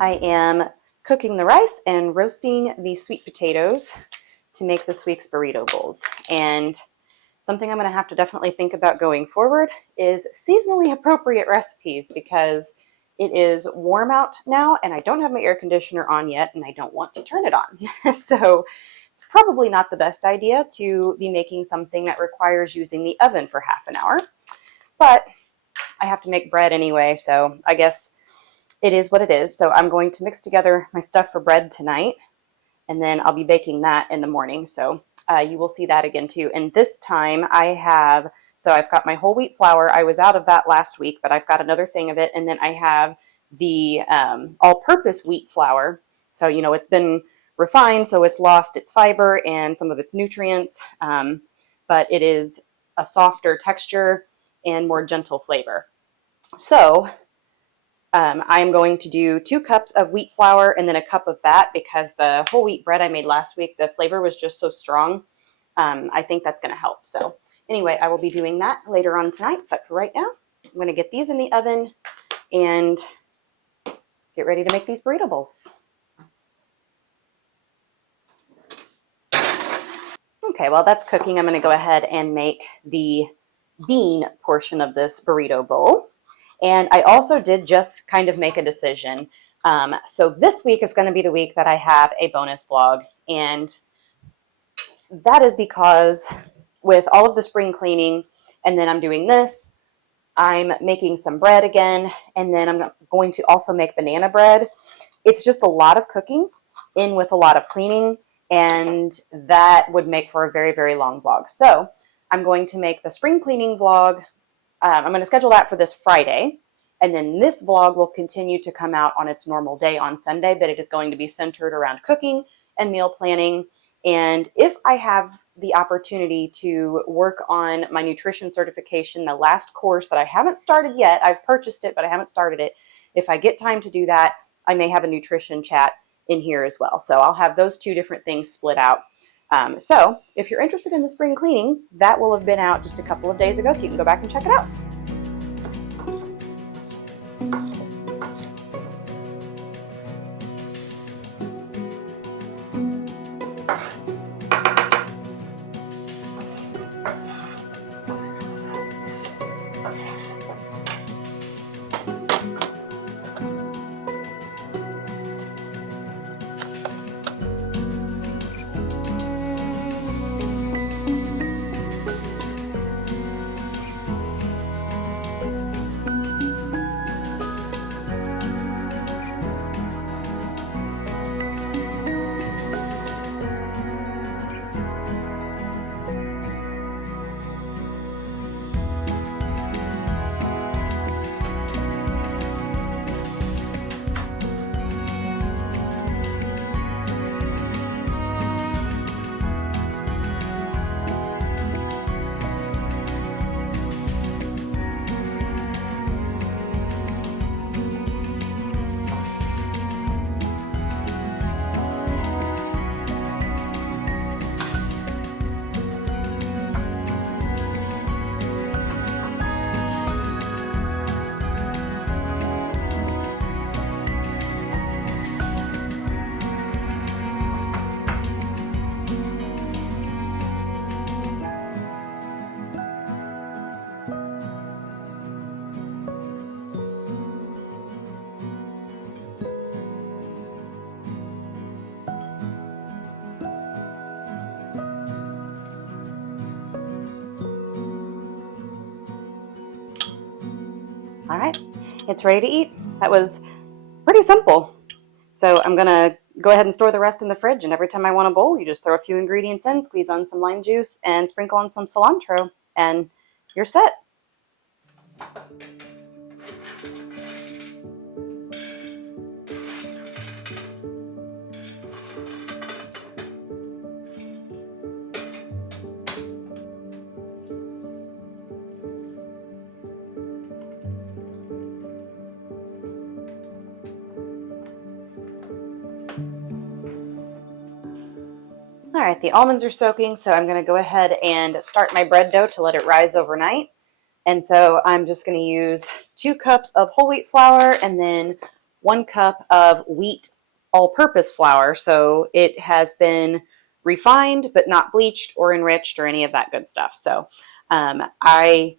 I am cooking the rice and roasting the sweet potatoes to make this week's burrito bowls. And something I'm going to have to definitely think about going forward is seasonally appropriate recipes, because it is warm out now and I don't have my air conditioner on yet and I don't want to turn it on. So it's probably not the best idea to be making something that requires using the oven for half an hour, but I have to make bread anyway, so I guess it is what it is. So I'm going to mix together my stuff for bread tonight, and then I'll be baking that in the morning. So you will see that again too. And this time I've got my whole wheat flour. I was out of that last week, but I've got another thing of it. And then I have the all-purpose wheat flour. So, it's been refined, so it's lost its fiber and some of its nutrients, but it is a softer texture and more gentle flavor. So I'm going to do 2 cups of wheat flour and then a cup of that, because the whole wheat bread I made last week, the flavor was just so strong. I think that's going to help. So anyway, I will be doing that later on tonight. But for right now, I'm going to get these in the oven and get ready to make these burrito bowls. Okay, while that's cooking, I'm going to go ahead and make the bean portion of this burrito bowl. And I also did just kind of make a decision. So this week is going to be the week that I have a bonus vlog. And that is because with all of the spring cleaning, and then I'm doing this, I'm making some bread again, and then I'm going to also make banana bread. It's just a lot of cooking in with a lot of cleaning, and that would make for a very, very long vlog. So I'm going to make the spring cleaning vlog. I'm going to schedule that for this Friday, and then this vlog will continue to come out on its normal day on Sunday, but it is going to be centered around cooking and meal planning. And if I have the opportunity to work on my nutrition certification, the last course that I haven't started yet, I've purchased it, but I haven't started it. If I get time to do that, I may have a nutrition chat in here as well. So I'll have those 2 different things split out. So if you're interested in the spring cleaning, that will have been out just a couple of days ago, so you can go back and check it out. All right, it's ready to eat. That was pretty simple. So I'm gonna go ahead and store the rest in the fridge, and every time I want a bowl, you just throw a few ingredients in, squeeze on some lime juice, and sprinkle on some cilantro, and you're set. All right, the almonds are soaking, so I'm going to go ahead and start my bread dough to let it rise overnight. And so I'm just going to use 2 cups of whole wheat flour and then 1 cup of wheat all-purpose flour. So it has been refined, but not bleached or enriched or any of that good stuff. So I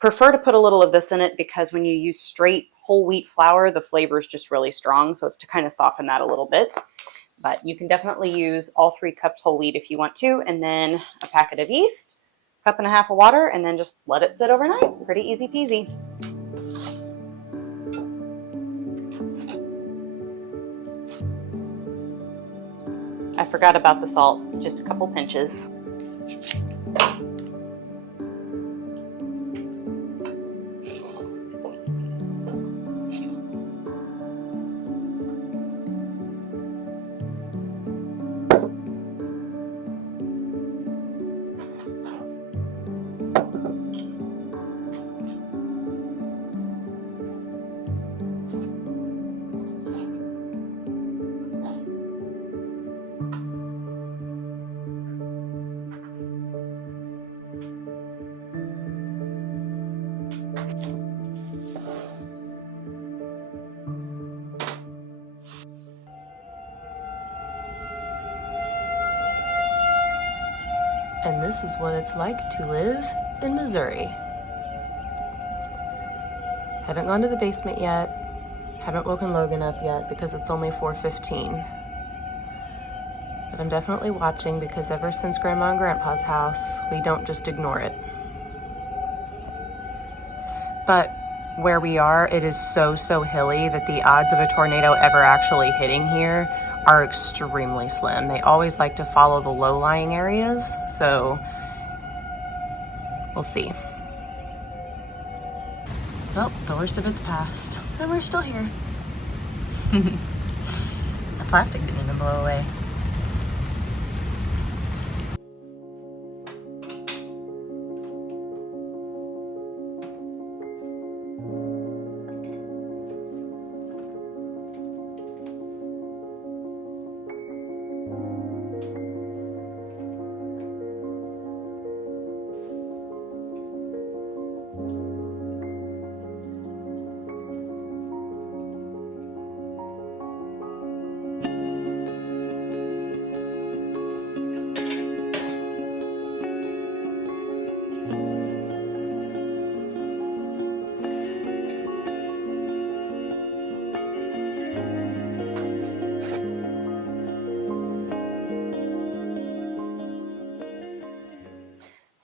prefer to put a little of this in it because when you use straight whole wheat flour, the flavor is just really strong. So it's to kind of soften that a little bit. But you can definitely use all 3 cups whole wheat if you want to, and then a packet of yeast, 1.5 cups of water, and then just let it sit overnight. Pretty easy peasy. I forgot about the salt, just a couple pinches. And this is what it's like to live in Missouri. Haven't gone to the basement yet. Haven't woken Logan up yet because it's only 4:15. But I'm definitely watching because ever since Grandma and Grandpa's house, we don't just ignore it. But where we are, it is so hilly that the odds of a tornado ever actually hitting here are extremely slim. They always like to follow the low-lying areas, so we'll see. Well, the worst of it's past, and we're still here. The plastic didn't even blow away.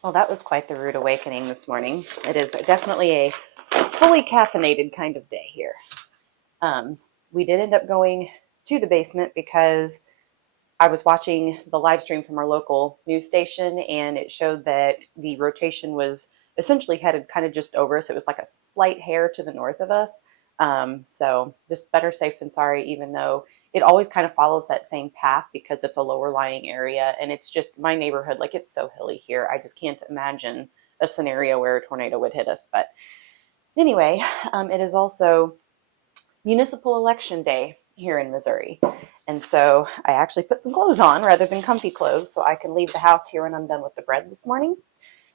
Well, that was quite the rude awakening this morning. It is definitely a fully caffeinated kind of day here. We did end up going to the basement because I was watching the live stream from our local news station, and it showed that the rotation was essentially headed kind of just over us. It was like a slight hair to the north of us. So just better safe than sorry, even though it always kind of follows that same path because it's a lower lying area, and it's just my neighborhood. Like, it's so hilly here. I just can't imagine a scenario where a tornado would hit us. But anyway, it is also municipal election day here in Missouri. And so I actually put some clothes on rather than comfy clothes so I can leave the house here when I'm done with the bread this morning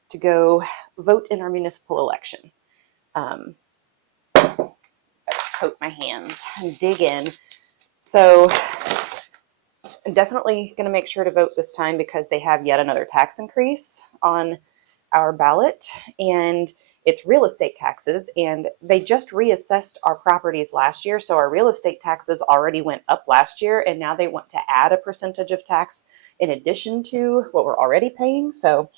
to go vote in our municipal election. Coat my hands and dig in. So I'm definitely going to make sure to vote this time because they have yet another tax increase on our ballot, and it's real estate taxes, and they just reassessed our properties last year. So our real estate taxes already went up last year, and now they want to add a percentage of tax in addition to what we're already paying. So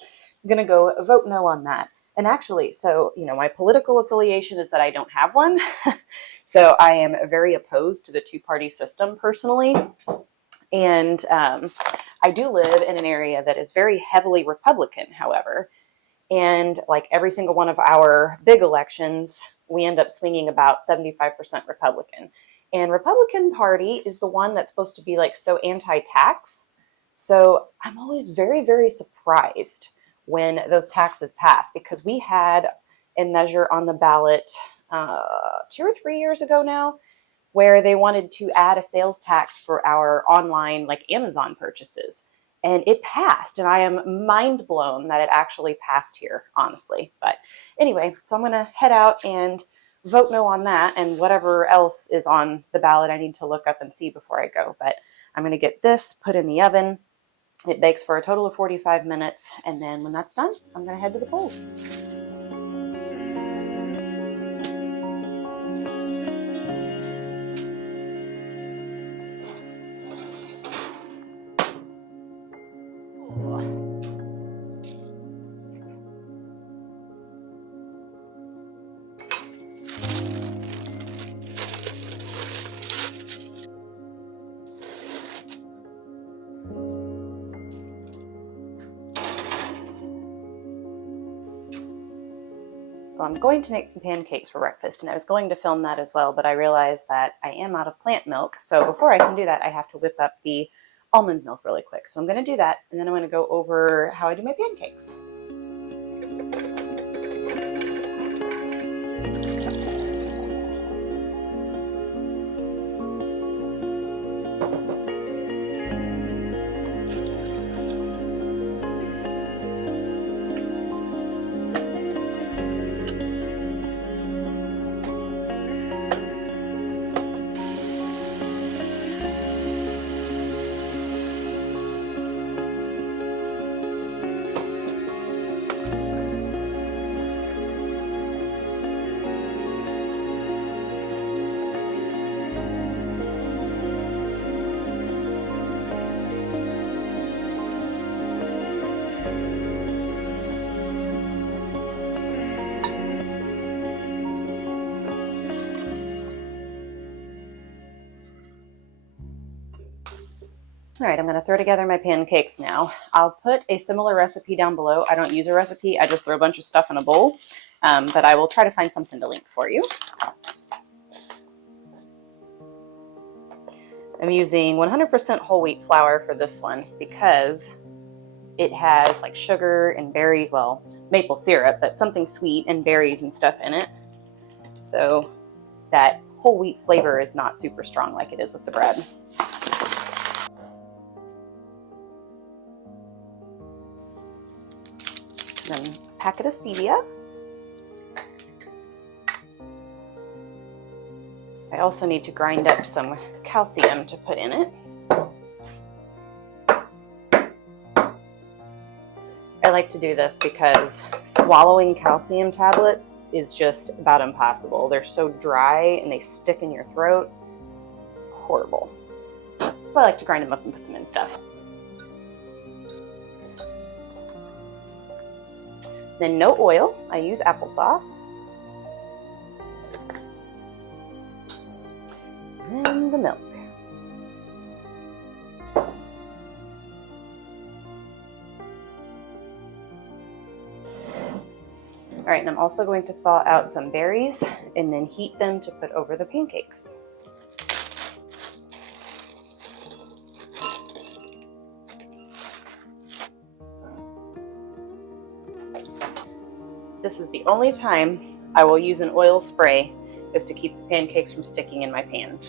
I'm going to go vote no on that. And actually, so, my political affiliation is that I don't have one. So I am very opposed to the two-party system personally. And I do live in an area that is very heavily Republican, however. And like every single one of our big elections, we end up swinging about 75% Republican. And Republican Party is the one that's supposed to be like so anti-tax. So I'm always very, very surprised when those taxes pass, because we had a measure on the ballot 2 or 3 years ago now, where they wanted to add a sales tax for our online like Amazon purchases. And it passed, and I am mind blown that it actually passed here, honestly. But anyway, so I'm going to head out and vote no on that, and whatever else is on the ballot I need to look up and see before I go. But I'm going to get this put in the oven. It bakes for a total of 45 minutes, and then when that's done, I'm going to head to the polls. So I'm going to make some pancakes for breakfast, and I was going to film that as well, but I realized that I am out of plant milk. So before I can do that, I have to whip up the almond milk really quick. So I'm going to do that, and then I'm going to go over how I do my pancakes. All right, I'm going to throw together my pancakes now. I'll put a similar recipe down below. I don't use a recipe. I just throw a bunch of stuff in a bowl, but I will try to find something to link for you. I'm using 100% whole wheat flour for this one because it has like sugar and berries, well, maple syrup, but something sweet and berries and stuff in it. So that whole wheat flavor is not super strong like it is with the bread. Then a packet of stevia. I also need to grind up some calcium to put in it. I like to do this because swallowing calcium tablets is just about impossible. They're so dry and they stick in your throat. It's horrible. So I like to grind them up and put them in stuff. Then no oil, I use applesauce. And the milk. All right, and I'm also going to thaw out some berries and then heat them to put over the pancakes. This is the only time I will use an oil spray, is to keep the pancakes from sticking in my pan.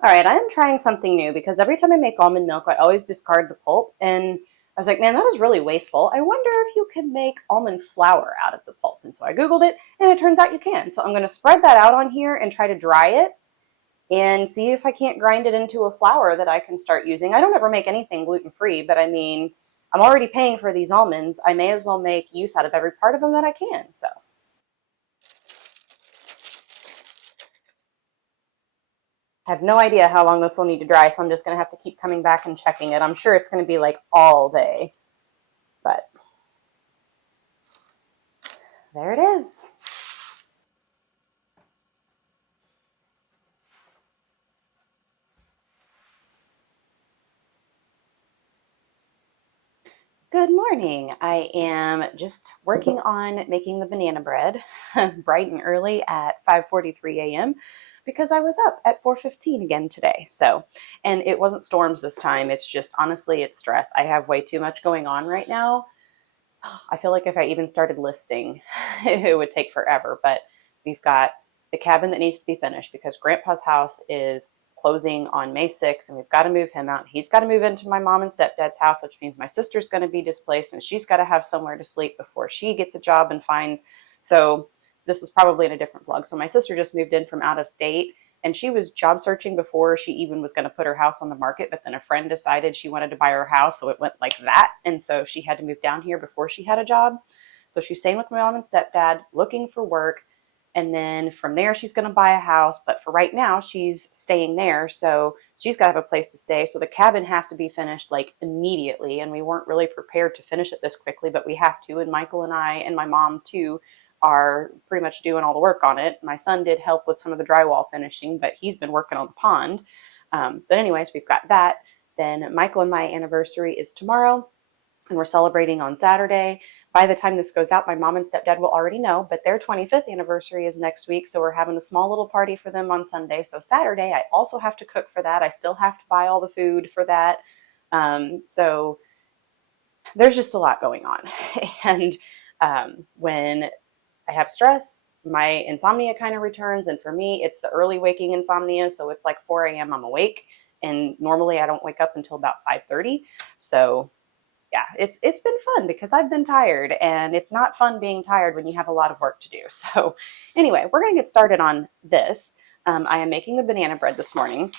All right, I am trying something new because every time I make almond milk, I always discard the pulp. And I was like, man, that is really wasteful. I wonder if you could make almond flour out of the pulp. And so I Googled it, and it turns out you can. So I'm going to spread that out on here and try to dry it. and see if I can't grind it into a flour that I can start using. I don't ever make anything gluten-free, but I mean, I'm already paying for these almonds. I may as well make use out of every part of them that I can. So I have no idea how long this will need to dry, so I'm just going to have to keep coming back and checking it. I'm sure it's going to be like all day, but there it is. Good morning. I am just working on making the banana bread bright and early at 5:43 a.m. because I was up at 4:15 again today. So, and it wasn't storms this time. It's just, honestly, it's stress. I have way too much going on right now. I feel like if I even started listing, it would take forever. But we've got the cabin that needs to be finished because Grandpa's house is closing on May 6th, and we've got to move him out. He's got to move into my mom and stepdad's house, which means my sister's going to be displaced, and she's got to have somewhere to sleep before she gets a job and finds. So this was probably in a different vlog. So my sister just moved in from out of state, and she was job searching before she even was going to put her house on the market, but then a friend decided she wanted to buy her house, so it went like that, and so she had to move down here before she had a job. So she's staying with my mom and stepdad, looking for work, and then from there she's going to buy a house, but for right now she's staying there, so she's got to have a place to stay. So the cabin has to be finished like immediately, and we weren't really prepared to finish it this quickly, but we have to, and Michael and I and my mom too are pretty much doing all the work on it. My son did help with some of the drywall finishing, but he's been working on the pond. But anyways, we've got that. Then Michael and my anniversary is tomorrow, and we're celebrating on Saturday. By the time this goes out, my mom and stepdad will already know, but their 25th anniversary is next week, so we're having a small little party for them on Sunday. So Saturday, I also have to cook for that. I still have to buy all the food for that. So there's just a lot going on. And when I have stress, my insomnia kind of returns, and for me, it's the early waking insomnia, so it's like 4 a.m. I'm awake, and normally I don't wake up until about 5:30. So yeah, it's been fun because I've been tired, and it's not fun being tired when you have a lot of work to do. So anyway, we're going to get started on this. I am making the banana bread this morning.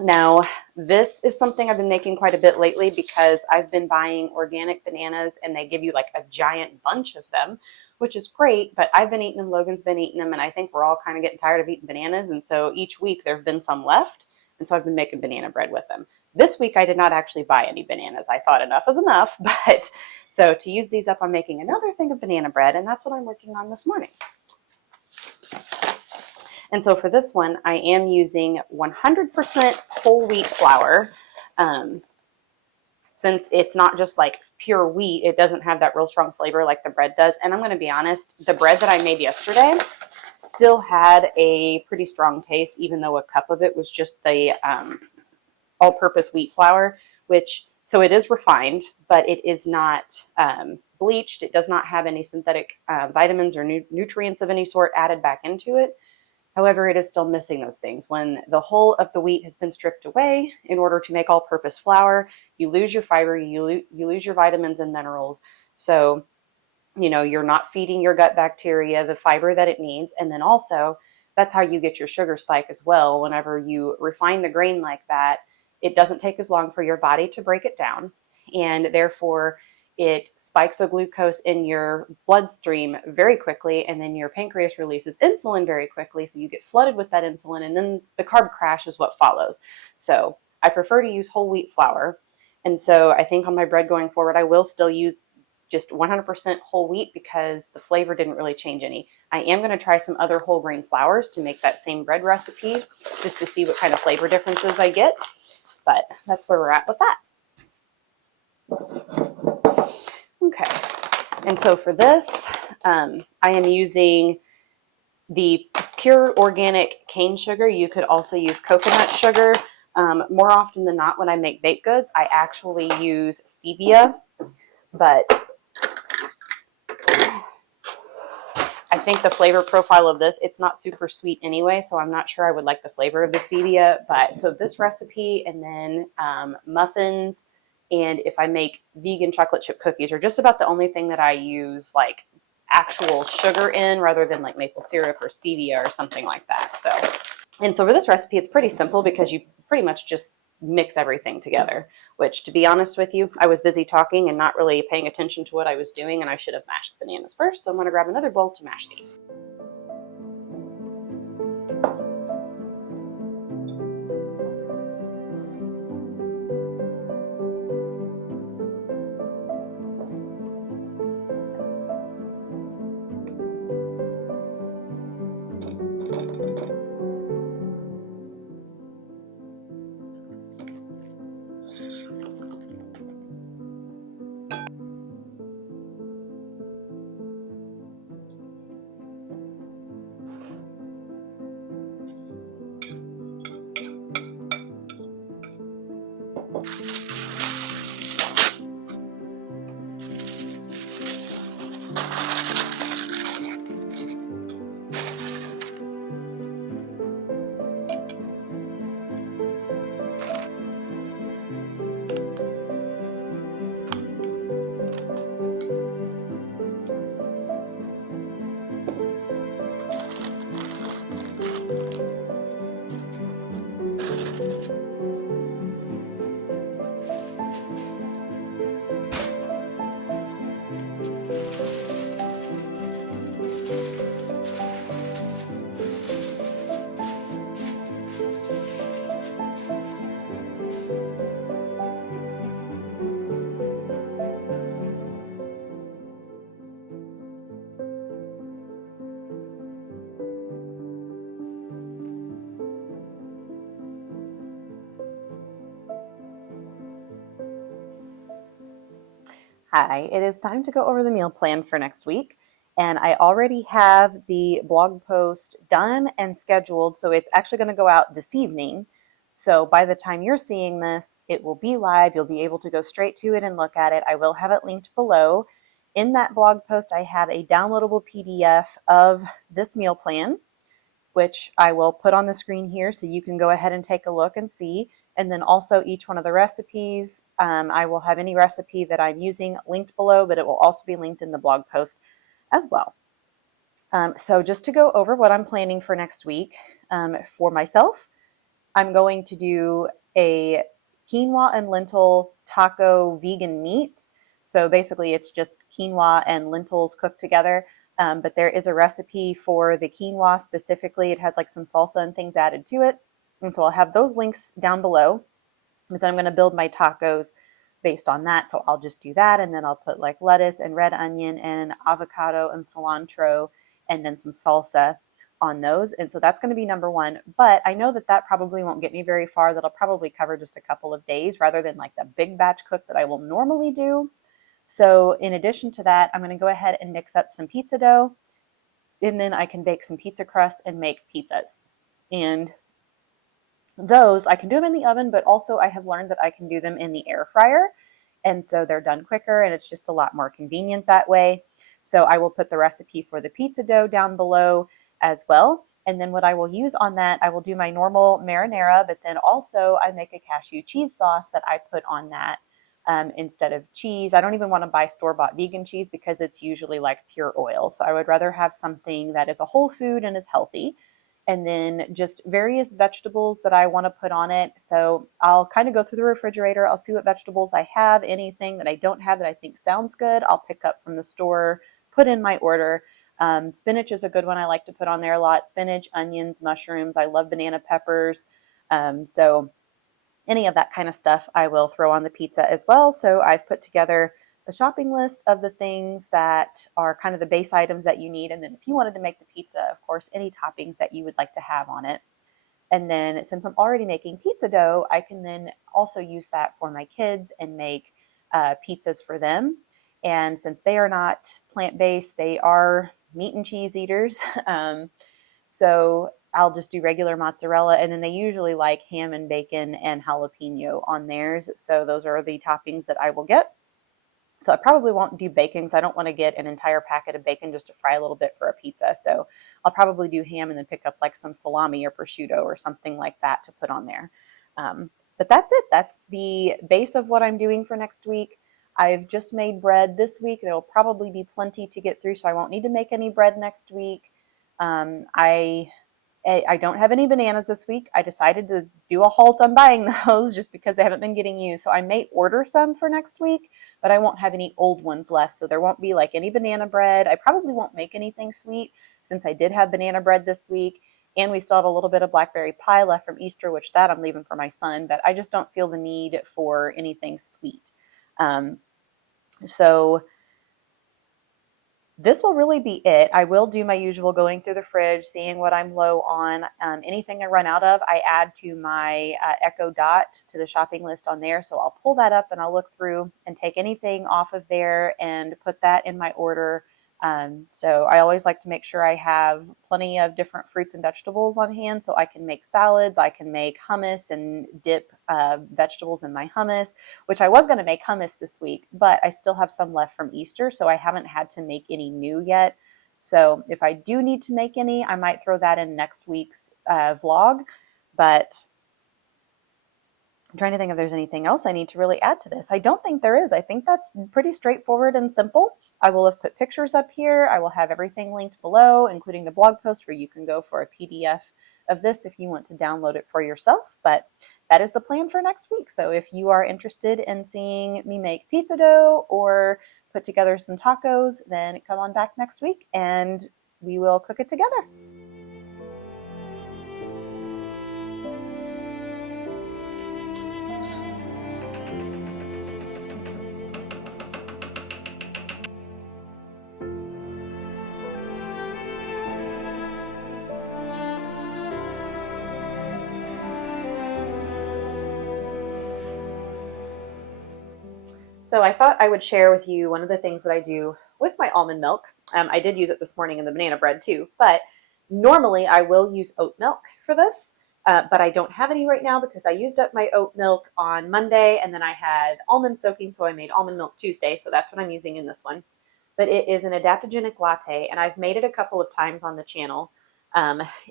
Now, this is something I've been making quite a bit lately because I've been buying organic bananas, and they give you like a giant bunch of them, which is great, but I've been eating them, Logan's been eating them, and I think we're all kind of getting tired of eating bananas, and so each week there have been some left, and so I've been making banana bread with them. This week I did not actually buy any bananas. I thought enough is enough, but so to use these up, I'm making another thing of banana bread, and that's what I'm working on this morning. And so for this one, I am using 100% whole wheat flour. Since it's not just like pure wheat, it doesn't have that real strong flavor like the bread does. And I'm going to be honest, the bread that I made yesterday still had a pretty strong taste, even though a cup of it was just the all-purpose wheat flour, which, so it is refined, but it is not bleached. It does not have any synthetic vitamins or nutrients of any sort added back into it. However, it is still missing those things. When the whole of the wheat has been stripped away in order to make all-purpose flour, you lose your fiber, you lose your vitamins and minerals. So, you know, you're not feeding your gut bacteria the fiber that it needs. And then also, that's how you get your sugar spike as well. Whenever you refine the grain like that, it doesn't take as long for your body to break it down. And therefore, it spikes the glucose in your bloodstream very quickly, and then your pancreas releases insulin very quickly, so you get flooded with that insulin, and then the carb crash is what follows. So I prefer to use whole wheat flour, and so I think on my bread going forward, I will still use just 100% whole wheat because the flavor didn't really change any. I am going to try some other whole grain flours to make that same bread recipe, just to see what kind of flavor differences I get, but that's where we're at with that. Okay, and so for this, I am using the pure organic cane sugar. You could also use coconut sugar. More often than not, when I make baked goods, I actually use stevia, but I think the flavor profile of this, it's not super sweet anyway, so I'm not sure I would like the flavor of the stevia. But so this recipe, and then muffins, and if I make vegan chocolate chip cookies, are just about the only thing that I use like actual sugar in rather than like maple syrup or stevia or something like that. So And so for this recipe, it's pretty simple because you pretty much just mix everything together, which, to be honest with you, I was busy talking and not really paying attention to what I was doing, and I should have mashed bananas first. So I'm going to grab another bowl to mash these. Hi, it is time to go over the meal plan for next week. And I already have the blog post done and scheduled. So it's actually going to go out this evening. So by the time you're seeing this, it will be live. You'll be able to go straight to it and look at it. I will have it linked below. In that blog post, I have a downloadable PDF of this meal plan, which I will put on the screen here so you can go ahead and take a look and see. And then also each one of the recipes, I will have any recipe that I'm using linked below, but it will also be linked in the blog post as well. So just to go over what I'm planning for next week, for myself, I'm going to do a quinoa and lentil taco vegan meat. So basically it's just quinoa and lentils cooked together. But there is a recipe for the quinoa specifically. It has like some salsa and things added to it. And so I'll have those links down below. But then I'm going to build my tacos based on that. So I'll just do that. And then I'll put like lettuce and red onion and avocado and cilantro and then some salsa on those. And so that's going to be number one. But I know that that probably won't get me very far. That'll probably cover just a couple of days rather than like the big batch cook that I will normally do. So in addition to that, I'm going to go ahead and mix up some pizza dough, and then I can bake some pizza crust and make pizzas. And those, I can do them in the oven, but also I have learned that I can do them in the air fryer. And so they're done quicker and it's just a lot more convenient that way. So I will put the recipe for the pizza dough down below as well. And then what I will use on that, I will do my normal marinara, but then also I make a cashew cheese sauce that I put on that instead of cheese. I don't even want to buy store-bought vegan cheese because it's usually like pure oil. So I would rather have something that is a whole food and is healthy. And then just various vegetables that I want to put on it. So I'll kind of go through the refrigerator. I'll see what vegetables I have. Anything that I don't have that I think sounds good, I'll pick up from the store, put in my order. Spinach is a good one I like to put on there a lot. Spinach, onions, mushrooms. I love banana peppers. So any of that kind of stuff I will throw on the pizza as well. So I've put together a shopping list of the things that are kind of the base items that you need. And then if you wanted to make the pizza, of course, any toppings that you would like to have on it. And then since I'm already making pizza dough, I can then also use that for my kids and make pizzas for them. And since they are not plant-based, they are meat and cheese eaters. So I'll just do regular mozzarella, and then they usually like ham and bacon and jalapeno on theirs. So those are the toppings that I will get. So I probably won't do bacon because I don't want to get an entire packet of bacon just to fry a little bit for a pizza. So I'll probably do ham and then pick up like some salami or prosciutto or something like that to put on there. But that's it. That's the base of what I'm doing for next week. I've just made bread this week. There will probably be plenty to get through, so I won't need to make any bread next week. I I don't have any bananas this week. I decided to do a halt on buying those just because they haven't been getting used. So I may order some for next week, but I won't have any old ones left. So there won't be like any banana bread. I probably won't make anything sweet since I did have banana bread this week. And we still have a little bit of blackberry pie left from Easter, which that I'm leaving for my son, but I just don't feel the need for anything sweet. So this will really be it. I will do my usual going through the fridge, seeing what I'm low on. Anything I run out of, I add to my Echo Dot to the shopping list on there. So I'll pull that up and I'll look through and take anything off of there and put that in my order. So I always like to make sure I have plenty of different fruits and vegetables on hand so I can make salads, I can make hummus and dip vegetables in my hummus, which I was going to make hummus this week, but I still have some left from Easter, so I haven't had to make any new yet. So if I do need to make any, I might throw that in next week's vlog, but I'm trying to think if there's anything else I need to really add to this. I don't think there is. I think that's pretty straightforward and simple. I will have put pictures up here. I will have everything linked below, including the blog post where you can go for a PDF of this if you want to download it for yourself. But that is the plan for next week. So if you are interested in seeing me make pizza dough or put together some tacos, then come on back next week and we will cook it together. So I thought I would share with you one of the things that I do with my almond milk. I did use it this morning in the banana bread too, but normally I will use oat milk for this, but I don't have any right now because I used up my oat milk on Monday and then I had almond soaking, so I made almond milk Tuesday, so that's what I'm using in this one. But it is an adaptogenic latte, and I've made it a couple of times on the channel.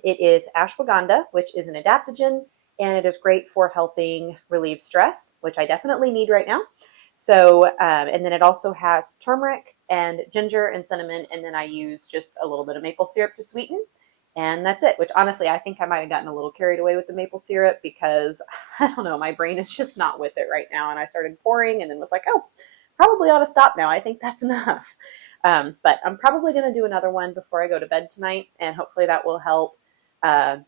It is ashwagandha, which is an adaptogen, and it is great for helping relieve stress, which I definitely need right now. So, and then it also has turmeric and ginger and cinnamon, and then I use just a little bit of maple syrup to sweeten, and that's it, which honestly, I think I might have gotten a little carried away with the maple syrup because, I don't know, my brain is just not with it right now, and I started pouring and then was like, oh, probably ought to stop now. I think that's enough. But I'm probably going to do another one before I go to bed tonight, and hopefully that will help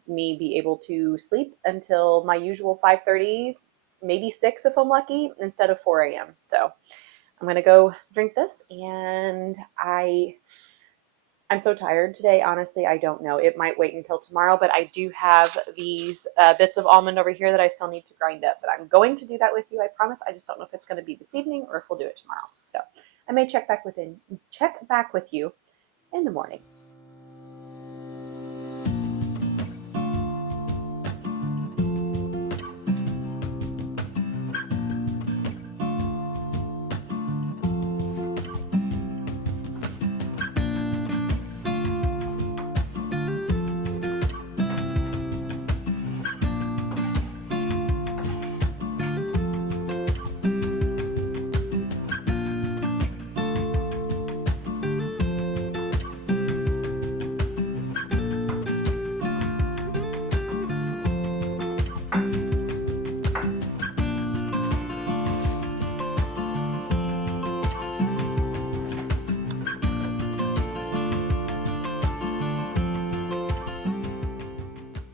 me be able to sleep until my usual 5:30, maybe 6 if I'm lucky, instead of 4 a.m. So I'm going to go drink this, and I'm so tired today. Honestly, I don't know. It might wait until tomorrow, but I do have these bits of almond over here that I still need to grind up, but I'm going to do that with you. I promise. I just don't know if it's going to be this evening or if we'll do it tomorrow. So I may check back with you in the morning.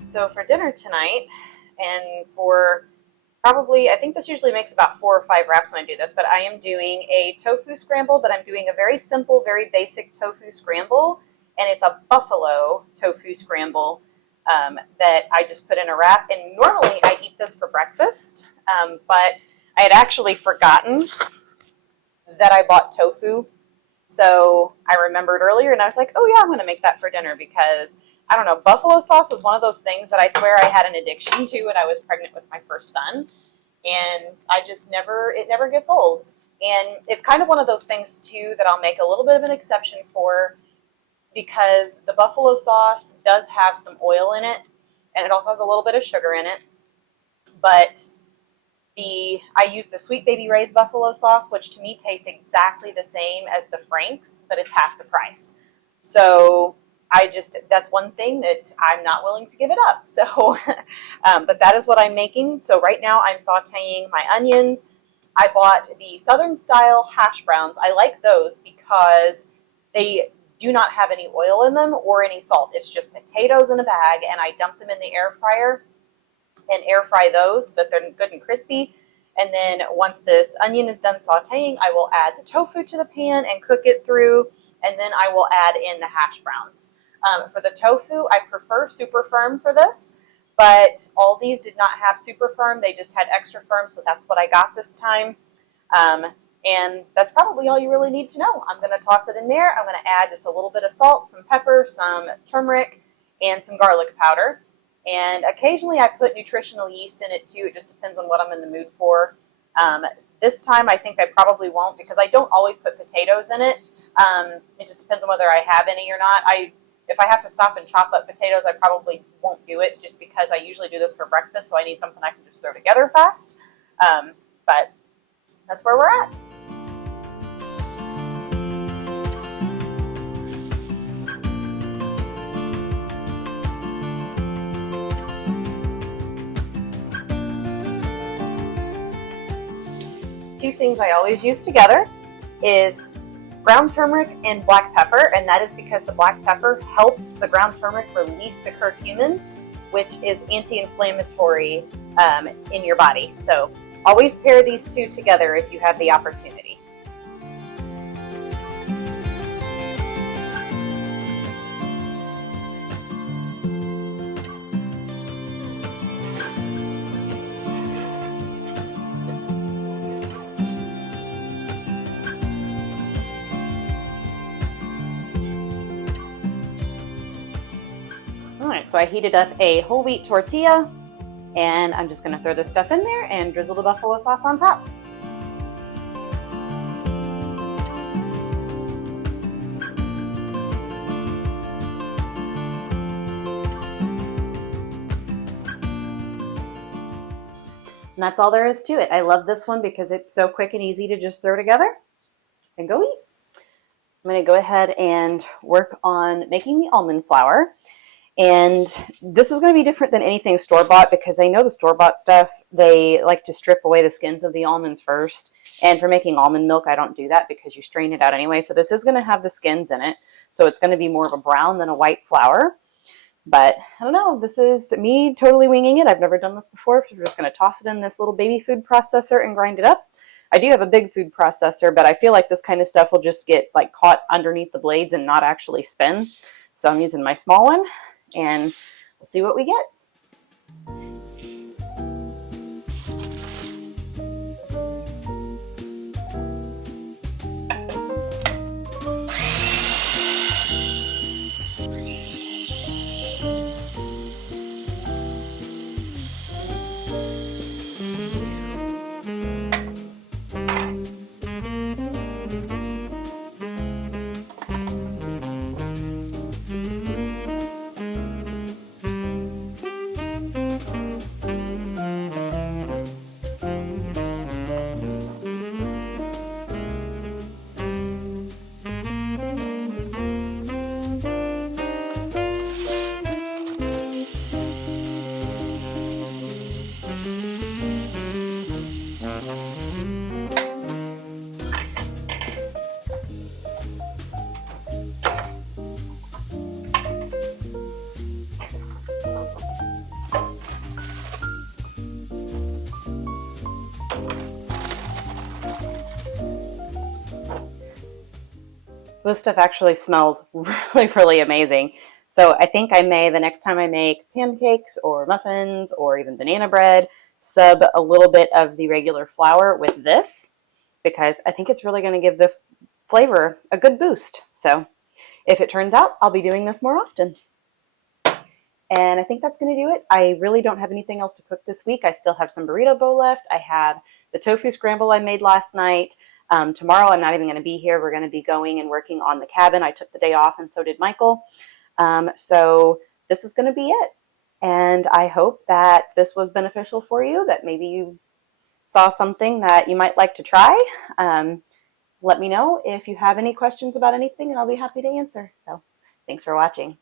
So for dinner tonight, and for probably, I think this usually makes about 4 or 5 wraps when I do this, but I am doing a tofu scramble, but I'm doing a very simple, very basic tofu scramble, and it's a buffalo tofu scramble that I just put in a wrap. And normally I eat this for breakfast, but I had actually forgotten that I bought tofu. So I remembered earlier, and I was like, oh yeah, I'm going to make that for dinner because, I don't know, buffalo sauce is one of those things that I swear I had an addiction to when I was pregnant with my first son. And it never gets old. And it's kind of one of those things too that I'll make a little bit of an exception for because the buffalo sauce does have some oil in it, and it also has a little bit of sugar in it. But I use the Sweet Baby Ray's buffalo sauce, which to me tastes exactly the same as the Frank's, but it's half the price. So that's one thing that I'm not willing to give it up. So, but that is what I'm making. So right now I'm sauteing my onions. I bought the Southern style hash browns. I like those because they do not have any oil in them or any salt. It's just potatoes in a bag, and I dump them in the air fryer and air fry those so that they're good and crispy. And then once this onion is done sauteing, I will add the tofu to the pan and cook it through, and then I will add in the hash browns. For the tofu, I prefer super firm for this, but all these did not have super firm. They just had extra firm, so that's what I got this time. And that's probably all you really need to know. I'm going to toss it in there. I'm going to add just a little bit of salt, some pepper, some turmeric, and some garlic powder. And occasionally I put nutritional yeast in it too. It just depends on what I'm in the mood for. This time I think I probably won't, because I don't always put potatoes in it. It just depends on whether I have any or not. If I have to stop and chop up potatoes, I probably won't do it, just because I usually do this for breakfast, so I need something I can just throw together fast. But that's where we're at. Two things I always use together is ground turmeric and black pepper, and that is because the black pepper helps the ground turmeric release the curcumin, which is anti-inflammatory in your body. So always pair these two together if you have the opportunity. All right, so I heated up a whole wheat tortilla, and I'm just going to throw this stuff in there and drizzle the buffalo sauce on top. And that's all there is to it. I love this one because it's so quick and easy to just throw together and go eat. I'm going to go ahead and work on making the almond flour. And this is going to be different than anything store-bought, because I know the store-bought stuff, they like to strip away the skins of the almonds first. And for making almond milk, I don't do that because you strain it out anyway. So this is going to have the skins in it. So it's going to be more of a brown than a white flour. But I don't know, this is me totally winging it. I've never done this before. So we're just going to toss it in this little baby food processor and grind it up. I do have a big food processor, but I feel like this kind of stuff will just get like caught underneath the blades and not actually spin. So I'm using my small one, and we'll see what we get. So this stuff actually smells really, really amazing. So I think I may, the next time I make pancakes or muffins or even banana bread, sub a little bit of the regular flour with this, because I think it's really going to give the flavor a good boost. So if it turns out, I'll be doing this more often. And I think that's going to do it. I really don't have anything else to cook this week. I still have some Burrito Bowl left. I have the tofu scramble I made last night. Tomorrow I'm not even going to be here. We're going to be going and working on the cabin. I took the day off, and so did Michael. So this is going to be it. And I hope that this was beneficial for you, that maybe you saw something that you might like to try. Let me know if you have any questions about anything, and I'll be happy to answer. So thanks for watching.